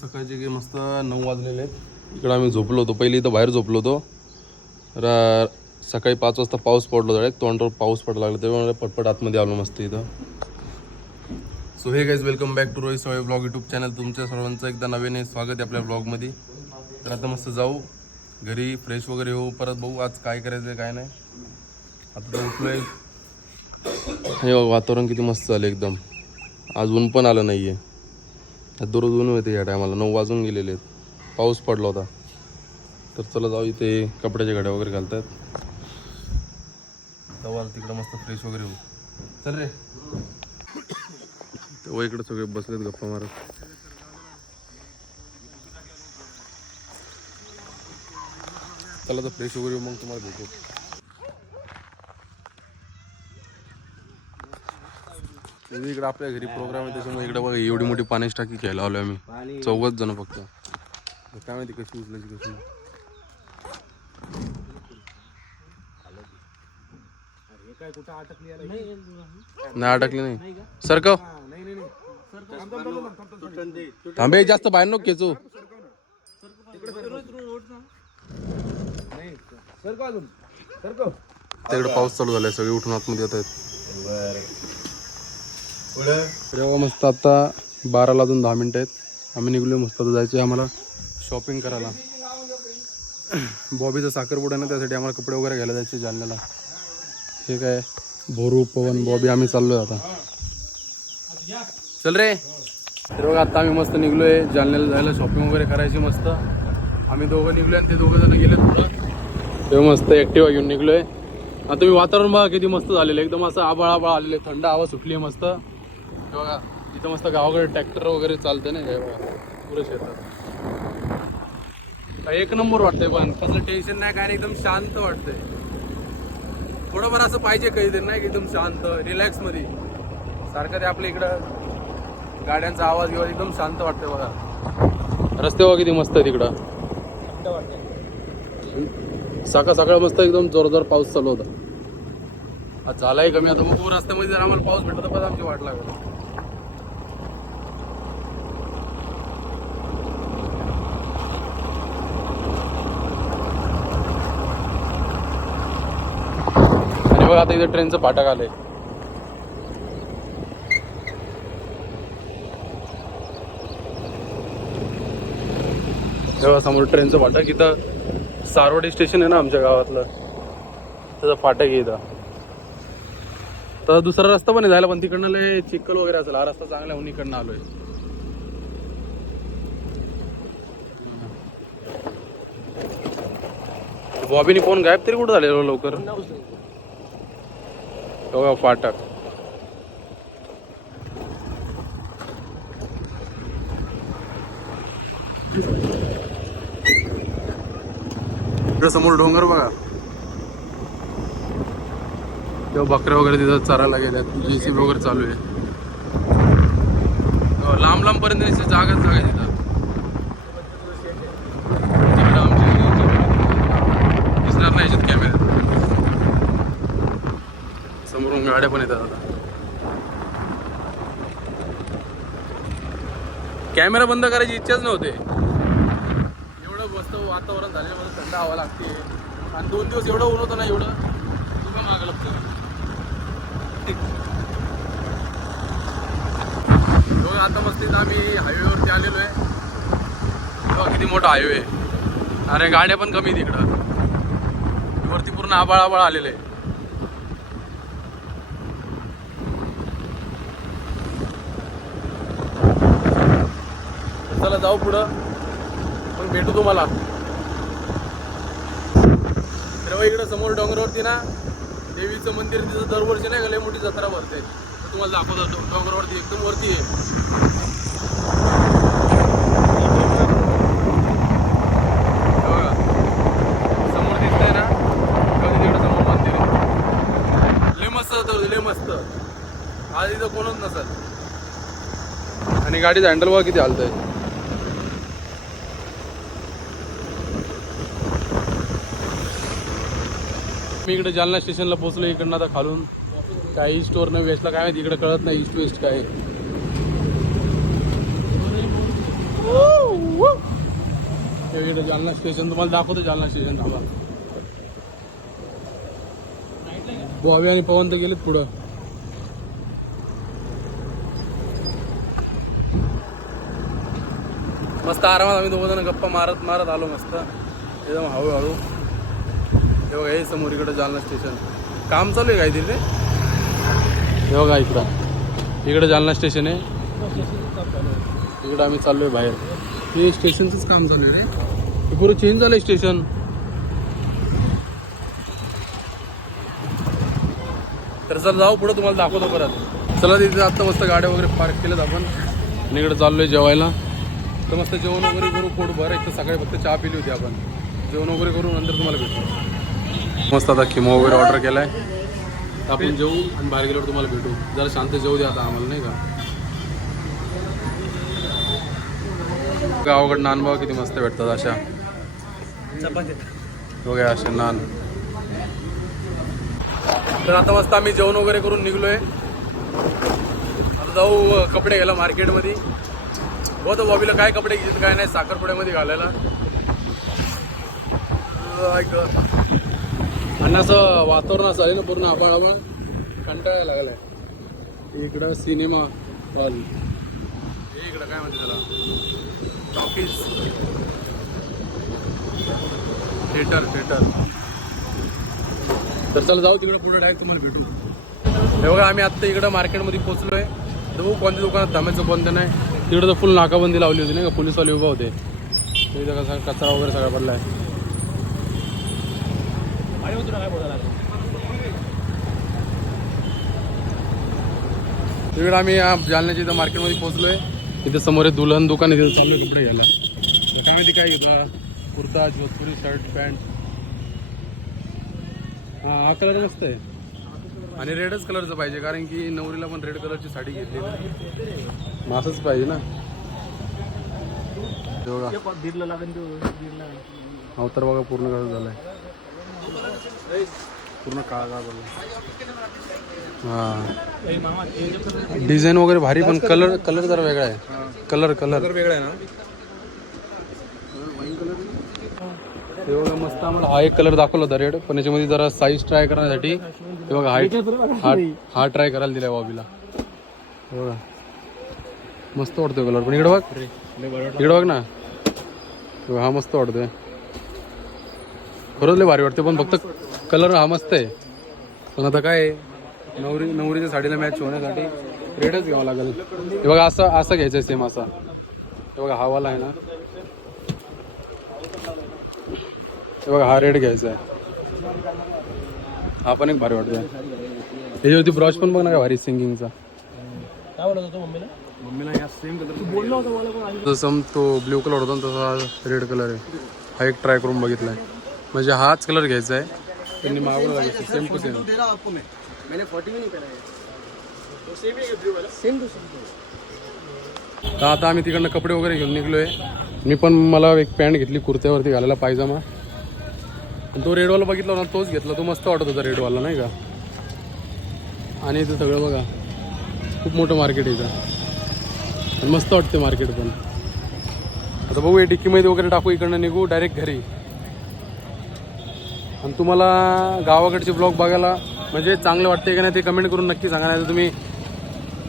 सकाळचे की मस्त नऊ वाजलेले आहेत. इकडं आम्ही झोपलो होतो. पहिले इथं बाहेर झोपलो होतो. र सकाळी पाच वाजता पाऊस पडलो डायरेक्ट तोंडावर पाऊस पडायला लागला. तेव्हा पटपट आतमध्ये आलो मस्त इथं. So hey guys welcome back to Rohit सवय ब्लॉग यूट्यूब चॅनल तुमच्या सर्वांचं एकदा नवीन स्वागत आहे आपल्या ब्लॉगमध्ये तर आता मस्त जाऊ. घरी फ्रेश वगैरे होऊ. परत बघू आज काय करायचं काय नाही. आता तर आहे हे वातावरण किती मस्त झालं एकदम. आज ऊन पण आलं नाही आहे दररोज ऊन होते या टायमाला नऊ वाजून गेलेले आहेत. पाऊस पडला होता. तर चला जाऊ इथे कपड्याच्या गाड्या वगैरे घालतात. तवाला तिकडं मस्त फ्रेश वगैरे होऊ. चल रे. तेव्हा इकडे सगळे बसलेत गप्पा मारत. चला तर फ्रेश वगैरे होऊ, मग तुम्हाला भेटू. इकडे आपल्या घरी प्रोग्राम आहे त्याच्यामुळे इकडे बघा एवढी मोठी पाण्याची टाकी घ्यायला आलो आम्ही. चौघच जण फक्त. काय माहिती कशी उचलायची कशी नाही. नाही अडकली नाही. सरकव. थांबे जास्त बाहेर नको खेचू. तिकडे पाऊस चालू झालाय सगळे उठून आतमध्ये येत आहेत. तेव्हा मस्त. आता बाराला अजून दहा मिनिटं आहेत. आम्ही निघलो मस्त. आता जायचं आम्हाला शॉपिंग करायला. बॉबीचा साखरपुडा ना त्यासाठी आम्हाला कपडे वगैरे घ्यायला जायचे जालन्याला. हे काय? भोरू पवन बॉबी आम्ही चाललोय आता. चल रे. तर बघा आता आम्ही मस्त निघलोय. जालन्याला जायला शॉपिंग वगैरे करायची मस्त. आम्ही दोघं निघलोय आणि ते दोघं जण गेले पुढं. तेव्हा मस्त ऍक्टिव्हा घेऊन निघलोय. आता मी वातावरण बघा किती मस्त झालेलं एकदम असं आबाळ आबाळ आलेले थंड हवा सुटली आहे मस्त. बघा इथं मस्त गावाकडे ट्रॅक्टर वगैरे चालते ना हे बघा पुरं शेतात. एक नंबर वाटतंय पण. कसं टेन्शन नाही काय नाही, एकदम शांत वाटतंय. थोडंफार असं पाहिजे कधीतरी नाही की? एकदम शांत रिलॅक्समध्ये सारखं ते आपल्या इकडं गाड्यांचा आवाज घेऊन एकदम शांत वाटतंय बघा. रस्ते बघा किती मस्त आहे तिकडं. सकाळ सकाळ मस्त एकदम जोरदार पाऊस चालू होता. झालाय कमी. आता मग रस्त्यामध्ये जर आम्हाला पाऊस भेटला तर पण आमची वाट लागेल. बघा आता इथं ट्रेनचं फाटक आलंय. तेव्हा समोर ट्रेनचं फाटक इथं सारवडी स्टेशन आहे ना आमच्या गावातलं. त्याचं फाटक आहे इथं. तर दुसरा रस्ता पण आहे पण तिकडनं लय चिखल वगैरे असेल. हा रस्ता चांगला आहे, म्हणून इकडनं आलोय. बॉबीने फोन गायब तरी कुठं झाले लवकर? बघा फाटक समोर डोंगर बघा. तेव्हा बकऱ्या वगैरे तिथं चरायला गेल्या जेसीबी वगैरे चालू आहे. लांब लांब पर्यंत जागाच जागा आहे तिथं तिकडं आमची दिसणार नाही याच्यात कॅमेऱ्यात समोरून गाड्या पण येतात आता. कॅमेरा बंद करायची इच्छाच नव्हते. एवढं मस्त वातावरण झालेलं मला थंड हवा लागते. आणि दोन दिवस एवढं ऊन होतं ना एवढं तुला माग लागतं आता मस्त आम्ही हायवेवरती आलेलो आहे. बघा किती मोठा हायवे आहे. अरे गाड्या पण कमी आहेत इकडं वरती पूर्ण आबाळ आबाळ आलेलं आहे. चला जाऊ पुढं. मग भेटू तुम्हाला. तर इकडं समोर डोंगरावरती ना देवीचं मंदिर तिथं दरवर्षी नाही का लय मोठी जत्रा भरते. तर तुम्हाला दाखवतो डोंगरावरती एकदम वरती आहे. समोर ना तिकडं समोर लय मस्त लय मस्त. आज इथं कोणच नसत आणि गाडीचं हँडल बघा किती आहे मी इकडे जालना स्टेशनला पोहोचलो इकडनं आता खालून. काय ईस्ट वरनं वेस्टला काय माहिती इकडे कळत नाही ईस्ट वेस्ट काय. इकडे जालना स्टेशन तुम्हाला दाखवतो जालना स्टेशन थांबा. बॉबी आणि पवन तर गेलेत पुढं. मस्त आरामात आम्ही दोघं जण गप्पा मारत मारत आलो मस्त. एकदम हळूहळू. हे बघा हे समोर इकडं जालना स्टेशन काम चालू आहे काहीतरी तिथे? हे बघा इकडं. इकडं जालना स्टेशन आहे. इकडं आम्ही चाललो आहे बाहेर. हे स्टेशनचंच काम चालू आहे रे. पुरं चेंज झालंय स्टेशन तर चला जाऊ पुढं तुम्हाला दाखवतो परत. चला तिथे आता मस्त गाड्या वगैरे पार्क केल्यात आपण. आणि इकडे आहे जेवायला. तर मस्त जेवण वगैरे करू पोट भर. एक तर सकाळी फक्त चहा पिली होती आपण. जेवण वगैरे करू नंतर तुम्हाला भेटू. मस्त आता किमो वगैरे ऑर्डर केलाय. तर आपण जेवू आणि बाहेर गेल्यावर तुम्हाला भेटू. जरा शांत जेवू द्या आता आम्हाला नाही का? गावाकडे नान बघा किती मस्त भेटतात अशा. बघा असे नान. तर आता मस्त आम्ही जेवण वगैरे करून निघलोय. आता जाऊ कपडे घ्यायला मार्केटमध्ये. हो तर बॉबीला काय कपडे घ्यायचे काय नाही साखरपुड्यामध्ये घालायला. आणि असं वातावरण असं आहे ना पूर्ण आपण आपण कंटाळायला लागलाय. इकडं सिनेमा हॉल. हे इकडं काय म्हणते त्याला? टॉकीज थिएटर थिएटर तर चला जाऊ तिकडे पुढे डायरेक्ट तुम्हाला भेटू हे बघा आम्ही आत्ता इकडं मार्केटमध्ये पोहोचलोय. तर बघू कोणत्या दुकानात थांबायचं कोणतं नाही. तिकडे तर फुल नाकाबंदी लावली होती नाही का? पोलीसवाले उभा होते. तिथं कसा कचरा वगैरे सगळा पडलाय तिकडे आम्ही या जालन्याच्या इथं मार्केटमध्ये पोहोचलोय. इथे समोर एक दुल्हन दुकान आहे तिथं चाललोय कपडे घ्यायला. तर काय माहिती काय घेतो कुर्ता जोधपुरी शर्ट पॅन्ट. हा हा कलर मस्त आहे. आणि रेडच कलरचं पाहिजे कारण की नवरीला पण रेड कलरची साडी घेतली असंच पाहिजे ना. हे बघा. अवतार बघा पूर्ण कसं झालंय. पूर्ण काळा हा डिझाईन वगैरे भारी पण कलर कलर जरा वेगळा आहे. Colour colour. वेगळा आहे ना? हे बघा मस्त आम्हाला हा एक कलर दाखवला होता रेड पण याच्यामध्ये जरा साईज ट्राय करण्यासाठी हे बघा हाईट हा हा ट्राय करायला दिलाय बॉबीला. बघा. मस्त वाटतोय कलर. पण इकडे बघ. इकडे बघ ना. हे बघ, हा मस्त वाटतोय. खरंच लय भारी वाटते पण फक्त कलर हा मस्त आहे. पण आता काय आहे, नवरी नवरीच्या साडीला मॅच होण्यासाठी रेडच घ्यावा लागेल. हे बघा असं असं घ्यायचं सेम असा. हे बघा हा वाला आहे ना. हे बघा हा रेड घ्यायचा आहे हा पण एक भारी वाटतोय. त्याच्यावरती ब्रश पण बघ ना का भारी सिंगिंगचा काय मम्मीला मम्मीला या सेम कलर जसं तो ब्ल्यू कलर होता ना तसा रेड कलर आहे. हा एक ट्राय करून बघितलाय. म्हणजे हाच कलर घ्यायचा आहे त्यांनी मागवला सेम टू सेम दे रहा आपको मैं मैंने 40 में नहीं पहना है. सेम ही है ब्लू वाला. सेम टू तर आता आम्ही तिकडनं कपडे वगैरे घेऊन निघलोय. मी पण मला एक पॅन्ट घेतली कुर्त्यावरती घालायला पायजामा. आणि तो रेडवाला बघितला ना तोच घेतला. तो मस्त वाटत होता रेडवाला नाही का? आणि इथं सगळं बघा खूप मोठं मार्केट आहे इथं. आणि मस्त वाटते मार्केट पण. आता बघू हे डिक्कीमध्ये वगैरे टाकू इकडनं निघू डायरेक्ट घरी. आणि तुम्हाला गावाकडचे ब्लॉग बघायला म्हणजे चांगलं वाटते का नाही ते कमेंट करून नक्की सांगा नाही तर तुम्ही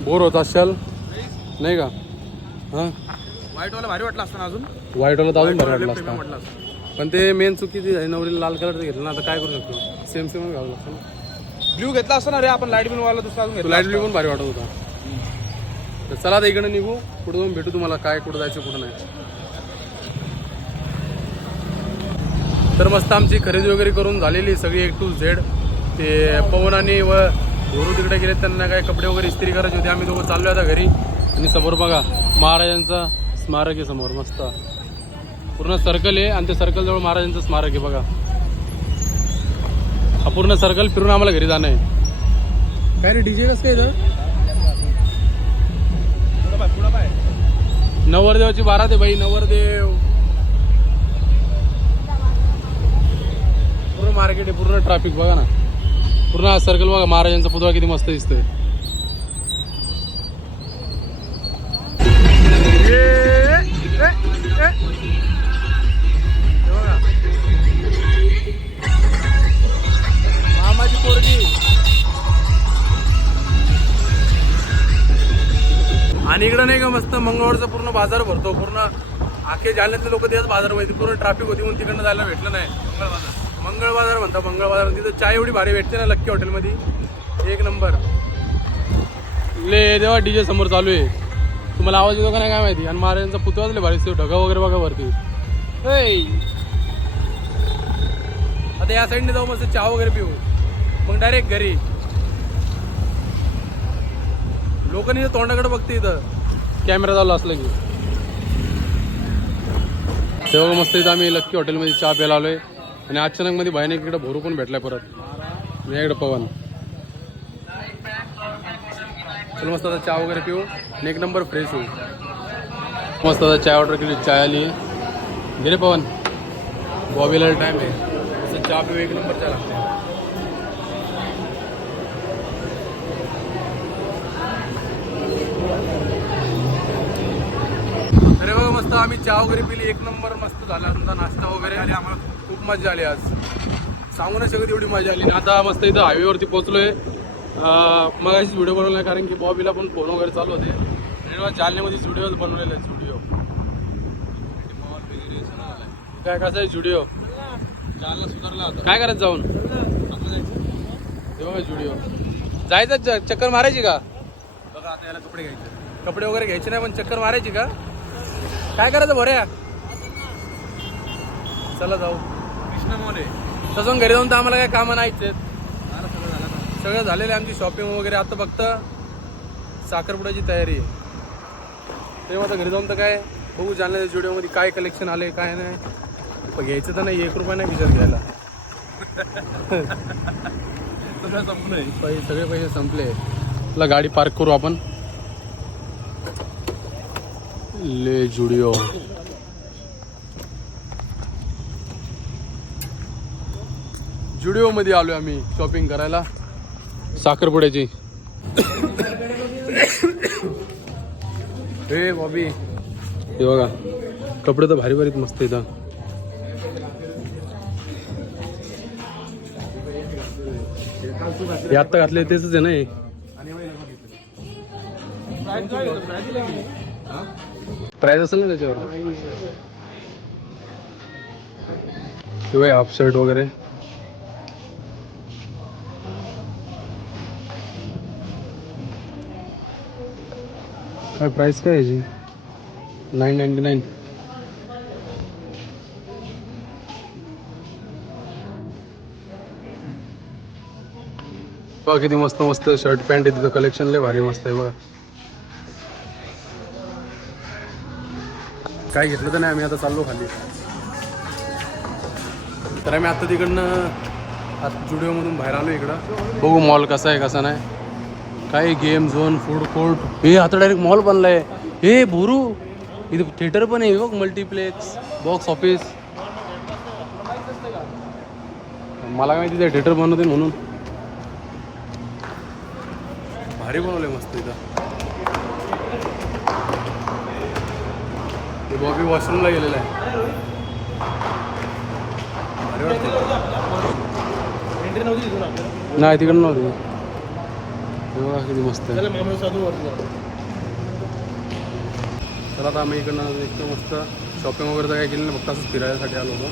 बोर होत असाल. नाही का? हां? व्हाईट वाला भारी वाटला असताना अजून? व्हाईटवाला तर अजून भारी वाटलं असतं. पण ते मेन चुकीची आहे नवरीला लाल कलरचं घेतलं ना आता काय करू शकतो? सेम सेम घालू लागतो ना. ब्ल्यू घेतला असता ना रे आपण लाइट बिल वाला दुसरा अजून लाइट ब्ल्यू पण भारी वाटत होता. तर चला आता इकडे निघू पुढे जाऊन भेटू तुम्हाला काय कुठं जायचं कुठं नाही. तर मस्त आमची खरेदी वगैरे करून झालेली सगळी एक टू झेड ते पवन आणि व गुरु तिकडे गेले त्यांना काय कपडे वगैरे इस्त्री करायचे होते. आम्ही दोघं चाललो आता घरी. आणि समोर बघा महाराजांचा स्मारक आहे समोर मस्त. पूर्ण सर्कल आहे आणि त्या सर्कल जवळ महाराजांचं स्मारक आहे बघा. हा पूर्ण सर्कल फिरून आम्हाला घरी जाणं आहे. काय रे डीजे कसं काय नवरदेवाची बारात आहे बाई नवरदेव. पूर्ण मार्केट आहे पूर्ण ट्रॅफिक बघा ना. पूर्ण सर्कल बघा महाराजांचा पुतळा किती मस्त दिसतोय. मामाची पोरगी आणि इकडं नाही का मस्त मंगळवारचा पूर्ण बाजार भरतो पूर्ण आखे जालन्यातले लोक बाजार माहिती पूर्ण ट्रॅफिक होती म्हणून तिकडनं जायला भेटलं नाही. मंगळ बाजार मंगळ बाजार म्हणता मंगळ बाजार तिथं चाय एवढी भारी भेटते ना लक्की हॉटेलमध्ये. एक नंबर. ले देवा डीजे समोर चालू आहे. तुम्हाला आवाज येतो का नाही काय माहिती? आणि महाराजांचा पुतळाच लय भारी ढगा वगैरे बघा वरती. आता या साईडने जाऊ मस्त चहा वगैरे पिऊ. मग डायरेक्ट घरी. लोक नाही तोंडाकडे बघते इथं. कॅमेरा चालू असलं की. तेव्हा मस्त इथं आम्ही लक्की हॉटेलमध्ये चहा प्यायला आलोय. आणि अचानक मध्ये भयानक इकडे भरू पण भेटलाय परत. मी इकडे पवन. चल मस्त आता चहा वगैरे पिऊ आणि एक नंबर फ्रेश होऊ. मस्त आता चहा ऑर्डर केली चाय आली. गेले पवन. बॉबीला टाईम आहे. असं चहा पिऊ एक नंबर चहा लागते अरे बघा मस्त आम्ही चहा वगैरे पिली एक नंबर मस्त झाला तुमचा नाश्ता वगैरे आणि आम्हाला मजा आली आज. सांगू नाही शकत एवढी मजा आली. आता मस्त इथं हायवेवरती पोहोचलोय. मग अशीच व्हिडिओ बनवला कारण की बॉबीला पण फोन वगैरे चालू होते. आणि जालन्यामध्ये व्हिडिओ बनवलेले आहेत व्हिडिओ काय कसं आहे व्हिडिओ जालना सुधारला आता काय करायचं जाऊन? व्हिडिओ जायचं चक्कर मारायची का? बघा आता याला कपडे घ्यायचे. कपडे वगैरे घ्यायचे नाही पण चक्कर मारायची का? काय करायचं बऱ्या चला जाऊ. तसं घरी जाऊन तर आम्हाला काय कामं नाहीच आहेत. सगळं झालेलं आहे आमची शॉपिंग वगैरे. आता फक्त साखरपुड्याची तयारी आहे. तेव्हा आता घरी जाऊन तर काय बघू जाणलं व्हिडिओमध्ये काय कलेक्शन आले काय नाही. पण घ्यायचं तर नाही एक रुपया नाही विचार घ्यायला. सगळं पैसे सगळे पैसे संपले. तुला गाडी पार्क करू आपण. ले जुडिओ. जुडिओ मध्ये आलोय आम्ही शॉपिंग करायला. साखरपुड्याची. हे बॉबी. हे बघा कपडे तर भारी भारीत मस्त इथं हे आत्ता घातले तेच आहे ना हे. प्राईज असेल ना त्याच्यावर? किंवा हाफ शर्ट वगैरे. काय प्राइस काय याची? नाईन नाईन्टी नाईन बघा किती मस्त मस्त शर्ट पॅन्ट आहे तिथं. कलेक्शन लय भारी मस्त आहे बघा. काय घेतलं तर नाही आम्ही आता चाललो खाली. तर आम्ही आता तिकडनं आता स्टुडिओमधून बाहेर आलो इकडं. बघू मॉल कसा आहे कसा नाही. काही गेम झोन फूड कोर्ट हे आता डायरेक्ट मॉल बनलाय. हे भोरू इथं थिएटर पण आहे बघ मल्टिप्लेक्स बॉक्स ऑफिस मला काय माहिती थिएटर बनवते म्हणून. भारी बनवले मस्त इथं. बॉबी वॉशरूमला गेलेला आहे. नाही तिकडं नव्हती. बघा किती मस्त आहे. तर आता आम्ही इकडनं एकदम मस्त शॉपिंग वगैरे तर काय केलं नाही फक्त असंच फिरायसाठी आलो होतो.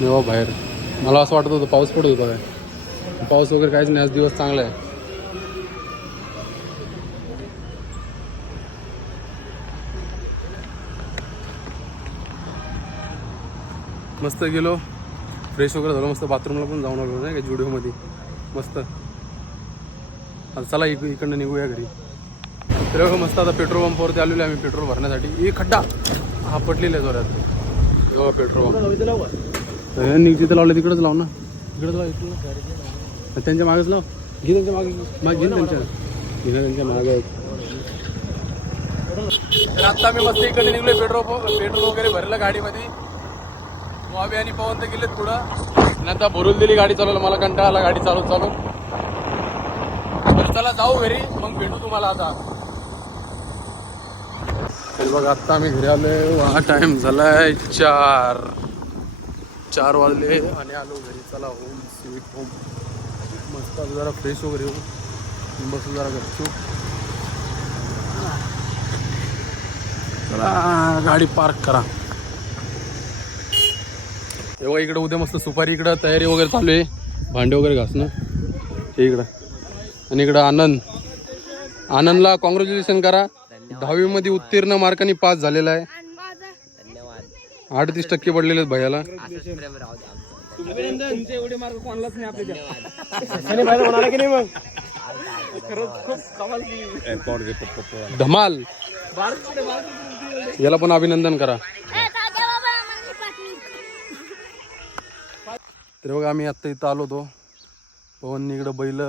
तेव्हा बाहेर. मला असं वाटत होतं पाऊस पडत होता काय पाऊस वगैरे काहीच नाही आज दिवस चांगला आहे. मस्त गेलो. फ्रेश वगैरे झालो मस्त बाथरूमला पण जाऊन आलो नाही का जुडिओमध्ये मस्त. आता चला इक इकडनं निघूया घरी. तर बघा मस्त आता पेट्रोल पंपावरती आलेलो आहे आम्ही पेट्रोल भरण्यासाठी. ए खड्डा! हा पटलेला आहे जोरात. बघा पेट्रोल पंप यांनी तिथं लावलं तिकडंच लाव ना. इकडंच लाव इकडं त्यांच्या मागेच लाव. घे त्यांच्या मागे मागे घे त्यांच्या. घे ना त्यांच्या मागे. तर आता आम्ही मस्त इकडे निघलोय पेट्रोल पंप पेट्रोल वगैरे भरलं गाडीमध्ये. बॉबी आणि पवन तर गेलेत पुढं. आणि आता भरून दिली गाडी चालवलं मला कंटाळा आला गाडी चालवत चालू चला जाऊ घरी. मग भेटू तुम्हाला आता. तर बघा आता आम्ही घरी आलो. हा टाइम झालाय चार. चार वाजले आणि आलो घरी. चला होम स्वीट होम मस्त जरा फ्रेश वगैरे होऊ बस जरा गपचूप चला गाडी पार्क करा. तेव्हा इकडे उद्या मस्त सुपारी इकडं तयारी वगैरे चालू आहे. भांडे वगैरे घासणं. इकडं. आणि इकडं आनंद. आनंदला कॉंग्रॅच्युलेशन करा. दहावीमध्ये उत्तीर्ण मार्कांनी पास झालेला आहे. अडतीस टक्के पडलेले आहेत भैयाला. तुमचे एवढे मार्क कोणालाच नाही आपल्या त्याने बाहेर होणार की नाही मग? खरंच खूप कमाल केली धमाल. याला पण अभिनंदन करा. तर बघा आम्ही आत्ता इथं आलो होतो. पवननी इकडं बैल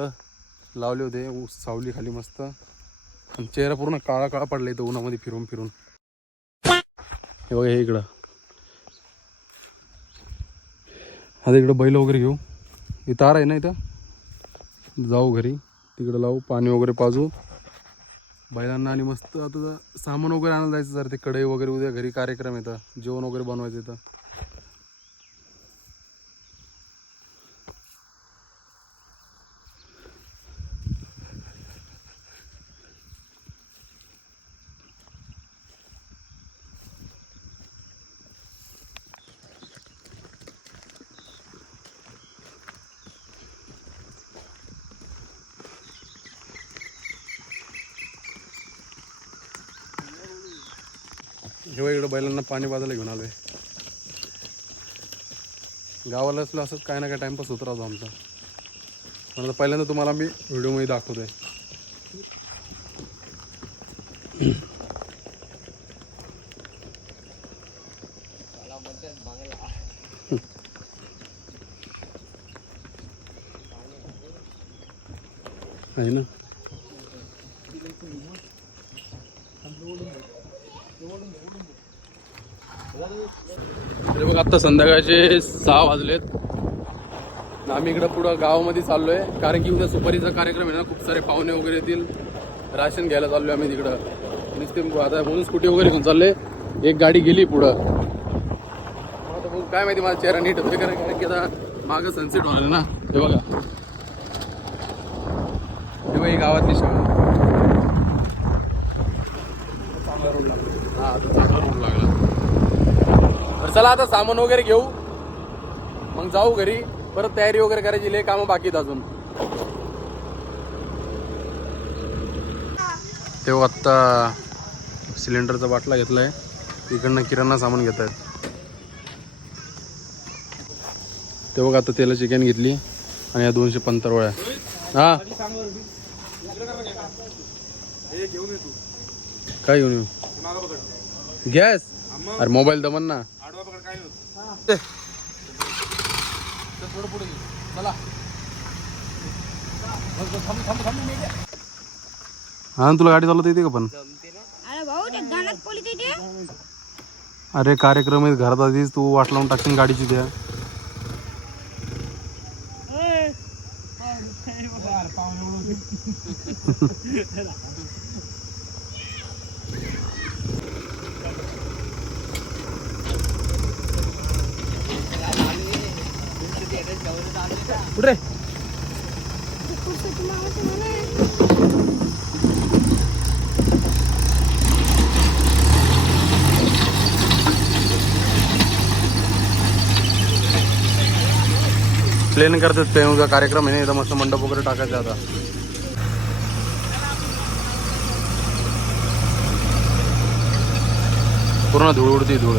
लावले होते. ऊस सावली खाली मस्त. आणि चेहरा पूर्ण काळा काळा पडला इथं उन्हामध्ये फिरून फिरून. हे बघा हे इकडं. आता इकडं बैल वगैरे घेऊ. इथं तार आहे ना इथं? जाऊ घरी. तिकडं लावू पाणी वगैरे पाजू. बैलांना आणि मस्त आता सामान वगैरे आणायला जायचं सर ते कढई वगैरे उद्या घरी कार्यक्रम येतं जेवण वगैरे बनवायचं येतं जेव्हा इकडं बैलांना पाणी बाजायला घेऊन आलोय. गावाला असलं असंच काय ना काय टाइमपास होत राहतो आमचा. मला पहिल्यांदा तुम्हाला मी व्हिडिओमध्ये दाखवतोय. आहे ना तरी बघ आता संध्याकाळचे सहा वाजलेत. आम्ही इकडं पुढं गावामध्ये चाललोय. कारण की उद्या सुपारीचा कार्यक्रम आहे ना खूप सारे पाहुणे वगैरे येतील. राशन घ्यायला चाललो आहे आम्ही तिकडं. नुसते आता म्हणून स्कूटी वगैरे घेऊन चालले एक गाडी गेली पुढं. आता काय माहिती माझा चेहरा नीट होते कारण की आता मागं सनसेट होणार ना. हे बघा. हे बघा ही गावातली शाळा. चांगला रोड हा आता चांगला रोड लागला तर चला आता सामान वगैरे घेऊ. मग जाऊ घरी. परत तयारी वगैरे करायची. लय कामं बाकी अजून. तेव्हा आत्ता सिलेंडरचा बाटला घेतलाय. इकडनं किराणा सामान घेत आहेत. तेव्हा आता तेलाची कॅन घेतली आणि या दोनशे पंतरवळ्या. हा. काय घेऊन येऊ? गॅस? अरे मोबाईल दमन ना. थोडं पुढे. चला. हा तुला गाडी चालवता येते का पण अरे कार्यक्रम आहे घरात आधीच तू वाट लावून टाकशील गाडीची त्या प्लेन करतात ते कार्यक्रम आहे ना इथं मस्त मंडप वगैरे टाकायचा आता. पूर्ण धूळ उडती धूळ.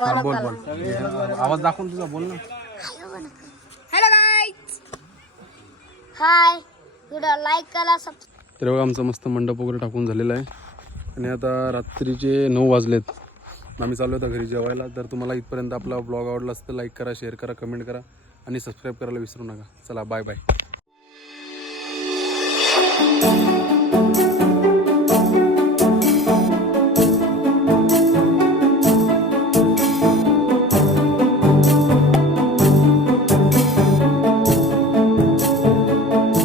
हा, बोल बोल. आवाज दाखवून तुझा बोल ना. Hello guys hi video like करा सब तर बघा आमचं मस्त मंडप वगैरे टाकून झालेला आहे. आणि आता रात्रीचे नऊ वाजलेत. आम्ही चाललो होतो घरी जेवायला. तर तुम्हाला इथपर्यंत आपला ब्लॉग आवडला असेल तर लाईक करा शेअर करा कमेंट करा. आणि सबस्क्राईब करायला विसरू नका. चला बाय बाय